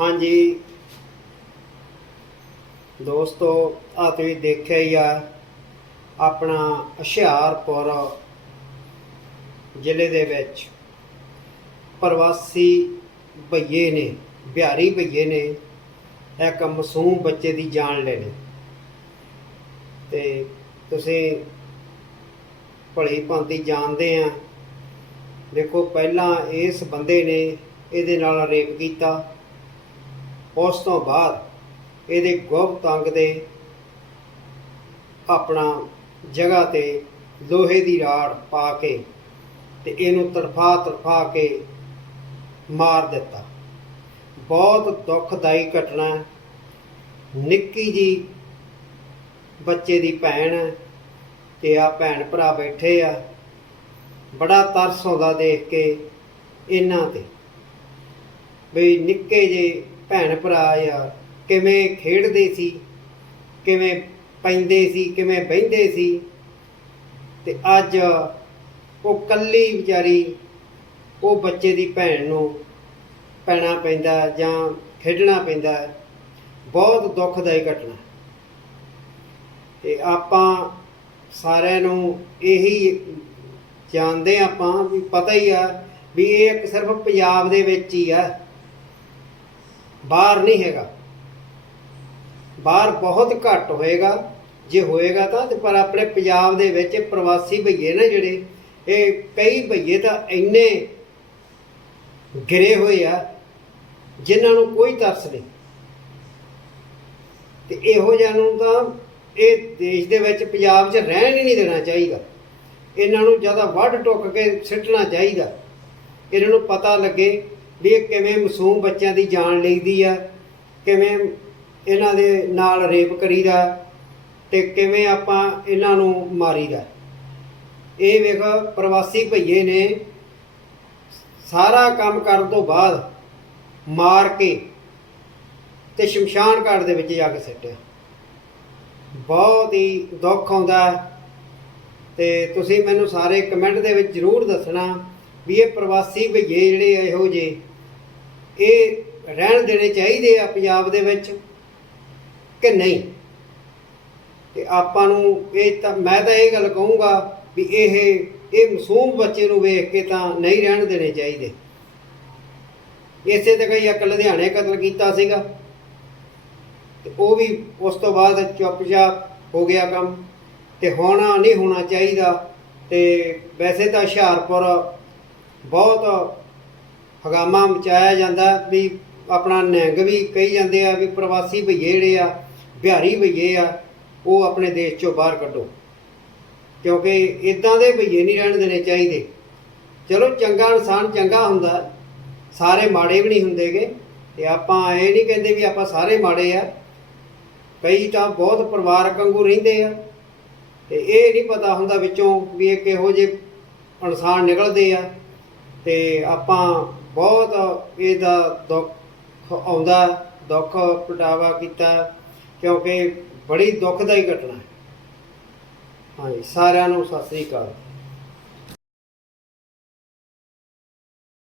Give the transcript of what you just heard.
ਹਾਂਜੀ। ਦੋਸਤੋ ਆ ਤੁਸੀਂ ਦੇਖਿਆ ਹੀ ਆ, ਆਪਣਾ ਹੁਸ਼ਿਆਰਪੁਰ ਜ਼ਿਲ੍ਹੇ ਦੇ ਵਿੱਚ ਪ੍ਰਵਾਸੀ ਭਈਏ ਨੇ, ਬਿਹਾਰੀ ਭਈਏ ਨੇ, ਇੱਕ ਮਾਸੂਮ ਬੱਚੇ ਦੀ ਜਾਨ ਲੈ ਲਈ। ਤੇ ਤੁਸੀਂ ਭਲੀ ਭਾਂਤੀ ਜਾਣਦੇ ਆ, ਦੇਖੋ ਪਹਿਲਾਂ ਇਸ ਬੰਦੇ ਨੇ ਇਹਦੇ ਨਾਲ ਰੇਪ ਕੀਤਾ। ਉਸ ਤੋਂ ਬਾਅਦ ਇਹਦੇ ਗੁਪਤ ਅੰਗ ਦੇ ਆਪਣਾ ਜਗ੍ਹਾ ਤੇ ਲੋਹੇ ਦੀ ਰਾੜ ਪਾ ਕੇ ਤੇ ਇਹਨੂੰ ਤੜਫਾ ਤੜਫਾ ਕੇ ਮਾਰ ਦਿੱਤਾ। ਬਹੁਤ ਦੁਖਦਾਈ ਘਟਨਾ ਹੈ। ਨਿੱਕੀ ਜੀ ਬੱਚੇ ਦੀ ਭੈਣ ਹੈ ਤੇ ਆ ਭੈਣ ਭਰਾ ਬੈਠੇ ਆ। ਬੜਾ ਤਰਸ ਆਉਂਦਾ ਦੇਖ ਕੇ ਇਹਨਾਂ ਤੇ। ਵੀ ਨਿੱਕੇ ਜੇ ਭੈਣ ਭਰਾ ਆ, ਕਿਵੇਂ ਖੇਡਦੇ ਸੀ, ਕਿਵੇਂ ਪੈਂਦੇ ਸੀ, ਕਿਵੇਂ ਬਹਿੰਦੇ ਸੀ ਤੇ ਅੱਜ ਉਹ ਕੱਲੀ ਵਿਚਾਰੀ, ਉਹ ਬੱਚੇ ਦੀ ਭੈਣ ਨੂੰ ਪੈਣਾ ਪੈਂਦਾ ਜਾਂ ਖੇਡਣਾ ਪੈਂਦਾ ਹੈ। ਬਹੁਤ ਦੁਖਦਾਈ ਘਟਨਾ ਹੈ। ਤੇ ਆਪਾਂ ਸਾਰਿਆਂ ਨੂੰ ਇਹੀ ਜਾਣਦੇ ਹਾਂ ਆਪਾਂ, ਵੀ ਪਤਾ ਹੀ ਆ ਵੀ ਇਹ ਇੱਕ ਸਿਰਫ ਪੰਜਾਬ ਦੇ ਵਿੱਚ ਹੀ ਆ ਬਾਹਰ ਨਹੀਂ ਹੈਗਾ। ਬਾਹਰ ਬਹੁਤ ਘੱਟ ਹੋਏਗਾ। ਜੇ ਹੋਏਗਾ ਤਾਂ ਪਰ ਆਪਣੇ ਪੰਜਾਬ ਦੇ ਵਿੱਚ ਪ੍ਰਵਾਸੀ ਭਈਏ ਨੇ ਜਿਹੜੇ, ਇਹ ਕਈ ਭਈਏ ਤਾਂ ਇੰਨੇ ਗਿਰੇ ਹੋਏ ਆ, ਜਿਨ੍ਹਾਂ ਨੂੰ ਕੋਈ ਤਰਸ ਨਹੀਂ। ਤੇ ਇਹੋ ਜਿਹਾ ਨੂੰ ਤਾਂ ਇਹ ਦੇਸ਼ ਦੇ ਵਿੱਚ ਪੰਜਾਬ 'ਚ ਰਹਿਣ ਹੀ ਨਹੀਂ ਦੇਣਾ ਚਾਹੀਦਾ। ਇਹਨਾਂ ਨੂੰ ਜ਼ਿਆਦਾ ਵੱਢ ਟੁੱਕ ਕੇ ਸਿੱਟਣਾ ਚਾਹੀਦਾ। ਇਹਨਾਂ ਨੂੰ ਪਤਾ ਲੱਗੇ ਵੀ ਇਹ ਕਿਵੇਂ ਮਾਸੂਮ ਬੱਚਿਆਂ ਦੀ ਜਾਨ ਲਈਦੀ ਆ, ਕਿਵੇਂ ਇਹਨਾਂ ਦੇ ਨਾਲ ਰੇਪ ਕਰੀਦਾ ਤੇ ਕਿਵੇਂ ਆਪਾਂ ਇਹਨਾਂ ਨੂੰ ਮਾਰੀਦਾ। ਇਹ ਵੇਖ ਪ੍ਰਵਾਸੀ ਭਈਏ ਨੇ ਸਾਰਾ ਕੰਮ ਕਰਨ ਤੋਂ ਬਾਅਦ ਮਾਰ ਕੇ ਤੇ ਸ਼ਮਸ਼ਾਨ ਘਾਟ ਦੇ ਵਿੱਚ ਜਾ ਕੇ ਸਿੱਟਿਆ। ਬਹੁਤ ਹੀ ਦੁੱਖ ਆਉਂਦਾ ਹੈ ਤੇ ਤੁਸੀਂ ਮੈਨੂੰ ਸਾਰੇ ਕਮੈਂਟ ਦੇ ਵਿੱਚ ਜਰੂਰ ਦੱਸਣਾ ਵੀ ਇਹ ਪ੍ਰਵਾਸੀ ਭਈਏ ਜਿਹੜੇ ਇਹੋ ਜਿਹੇ ਇਹ ਰਹਿਣ ਦੇਣੇ ਚਾਹੀਦੇ ਆ ਪੰਜਾਬ ਦੇ ਵਿੱਚ ਕਿ ਨਹੀਂ? ਤੇ ਆਪਾਂ ਨੂੰ ਇਹ ਤਾਂ, ਮੈਂ ਤਾਂ ਇਹ ਗੱਲ ਕਹੂੰਗਾ ਵੀ ਇਹ ਇਹ ਮਾਸੂਮ ਬੱਚੇ ਨੂੰ ਵੇਖ ਕੇ ਤਾਂ ਨਹੀਂ ਰਹਿਣ ਦੇਣੇ ਚਾਹੀਦੇ। ਇਸੇ ਤੇ ਕਈ ਇੱਕ ਲੁਧਿਆਣੇ ਕਤਲ ਕੀਤਾ ਸੀਗਾ। ਤੇ ਉਹ ਵੀ ਉਸ ਤੋਂ ਬਾਅਦ ਚੁੱਪਚਾਪ ਹੋ ਗਿਆ ਕੰਮ। ਤੇ ਹੋਣਾ ਨਹੀਂ ਹੋਣਾ ਚਾਹੀਦਾ। ਤੇ ਵੈਸੇ ਤਾਂ ਹੁਸ਼ਿਆਰਪੁਰ ਬਹੁਤ ਹਗਾਮਾ ਮਚਾਇਆ ਜਾਂਦਾ, ਵੀ ਆਪਣਾ ਨਿਹੰਗ ਵੀ ਕਹੀ ਜਾਂਦੇ ਆ ਵੀ ਪ੍ਰਵਾਸੀ ਭਈਏ ਜਿਹੜੇ ਆ, ਬਿਹਾਰੀ ਭਈਏ ਆ, ਉਹ ਆਪਣੇ ਦੇਸ਼ ਚੋਂ ਬਾਹਰ ਕੱਢੋ। ਕਿਉਂਕਿ ਇਦਾਂ ਦੇ ਭਈਏ ਨਹੀਂ ਰਹਿਣ ਦੇਣੇ ਚਾਹੀਦੇ। ਚਲੋ ਚੰਗਾ ਇਨਸਾਨ ਚੰਗਾ ਹੁੰਦਾ, ਸਾਰੇ ਮਾੜੇ ਵੀ ਨਹੀਂ ਹੁੰਦੇਗੇ, ਤੇ ਆਪਾਂ ਇਹ ਨਹੀਂ ਕਹਿੰਦੇ ਵੀ ਆਪਾਂ ਸਾਰੇ ਮਾੜੇ ਆ। ਕਈ ਤਾਂ ਬਹੁਤ ਪਰਿਵਾਰਕ ਵਾਂਗੂ ਰਹਿੰਦੇ ਆ, ਤੇ ਇਹ ਨਹੀਂ ਪਤਾ ਹੁੰਦਾ ਵਿੱਚੋਂ ਵੀ ਇਹ ਕਿਹੋ ਜਿਹੇ ਇਨਸਾਨ ਨਿਕਲਦੇ ਆ। ਤੇ ਆਪਾਂ ਬਹੁਤ ਇਹਦਾ ਦੁੱਖ ਆਉਂਦਾ, ਦੁੱਖ ਪਟਾਵਾ ਕੀਤਾ, ਕਿਉਂਕਿ ਬੜੀ ਦੁੱਖਦਾਈ ਘਟਨਾ ਹੈ। ਹਾਂਜੀ, ਸਾਰਿਆਂ ਨੂੰ ਸਤਿ ਸ੍ਰੀ ਅਕਾਲ।